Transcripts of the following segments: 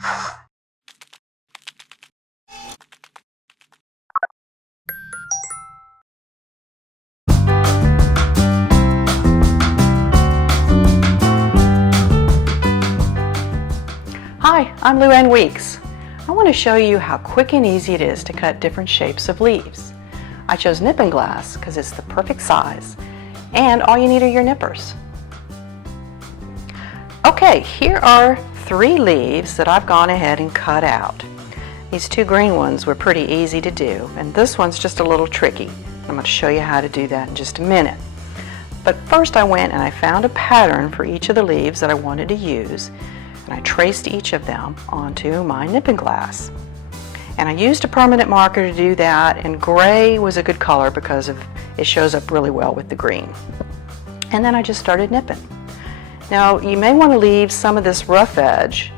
Hi, I'm Luann Weeks. I want to show you how quick and easy it is to cut different shapes of leaves. I chose nipping glass because it's the perfect size, and all you need are your nippers. Okay, here are 3 leaves that I've gone ahead and cut out. These 2 green ones were pretty easy to do, and this one's just a little tricky. I'm going to show you how to do that in just a minute. But first I went and I found a pattern for each of the leaves that I wanted to use, and I traced each of them onto my nipping glass. And I used a permanent marker to do that, and gray was a good color because it shows up really well with the green. And then I just started nipping. Now you may want to leave some of this rough edge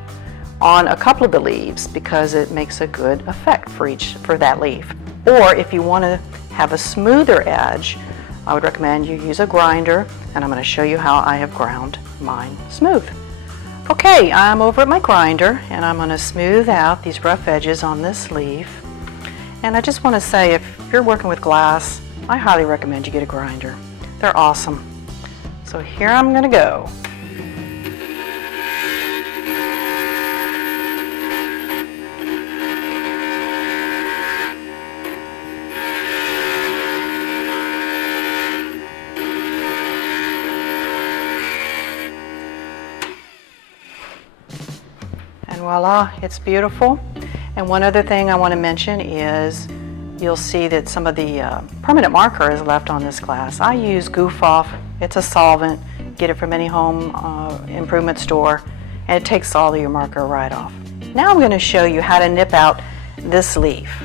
on a couple of the leaves because it makes a good effect for that leaf. Or if you want to have a smoother edge, I would recommend you use a grinder, and I'm going to show you how I have ground mine smooth. Okay, I'm over at my grinder and I'm going to smooth out these rough edges on this leaf. And I just want to say, if you're working with glass, I highly recommend you get a grinder. They're awesome. So here I'm going to go. And voila, it's beautiful. And one other thing I want to mention is you'll see that some of the permanent marker is left on this glass. I use Goof Off. It's a solvent. Get it from any home improvement store, and it takes all of your marker right off. Now I'm going to show you how to nip out this leaf.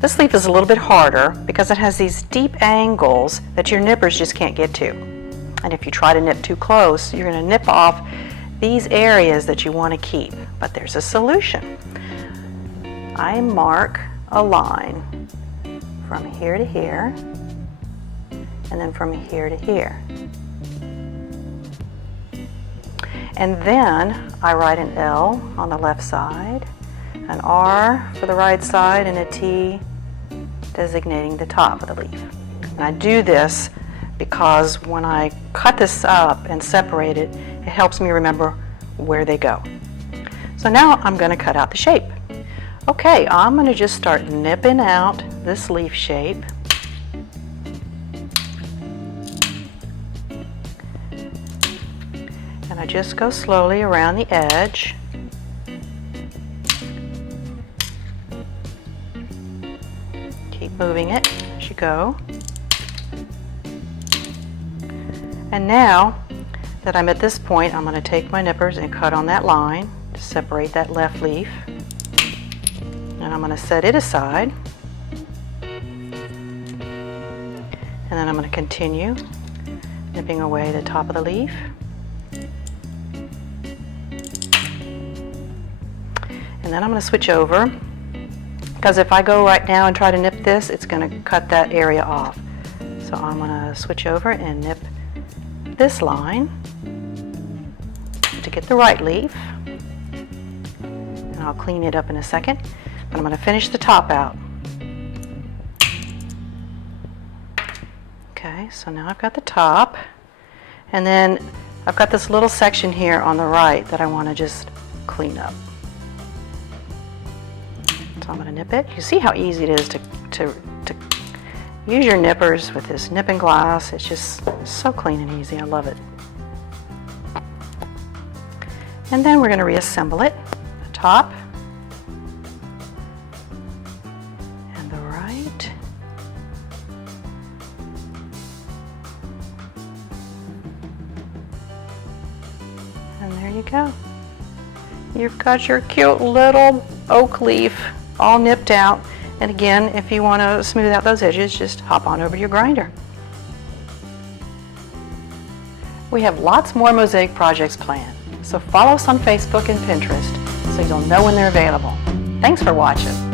This leaf is a little bit harder because it has these deep angles that your nippers just can't get to. And if you try to nip too close, you're going to nip off these areas that you want to keep. But there's a solution. I mark a line from here to here, and then from here to here. And then I write an L on the left side, an R for the right side, and a T designating the top of the leaf. And I do this because when I cut this up and separate it, it helps me remember where they go. So now I'm going to cut out the shape. Okay, I'm going to just start nipping out this leaf shape. And I just go slowly around the edge. Keep moving it as you go. And now that I'm at this point, I'm going to take my nippers and cut on that line to separate that left leaf. And I'm going to set it aside. And then I'm going to continue nipping away the top of the leaf. And then I'm going to switch over, because if I go right now and try to nip this, it's going to cut that area off. So I'm going to switch over and nip this line to get the right leaf. And I'll clean it up in a second. But I'm going to finish the top out. Okay, so now I've got the top. And then I've got this little section here on the right that I want to just clean up. So I'm going to nip it. You see how easy it is to use your nippers with this nipping glass. It's just so clean and easy. I love it. And then we're going to reassemble it. The top and the right. And there you go. You've got your cute little oak leaf all nipped out. And again, if you want to smooth out those edges, just hop on over to your grinder. We have lots more mosaic projects planned, so follow us on Facebook and Pinterest so you'll know when they're available. Thanks for watching.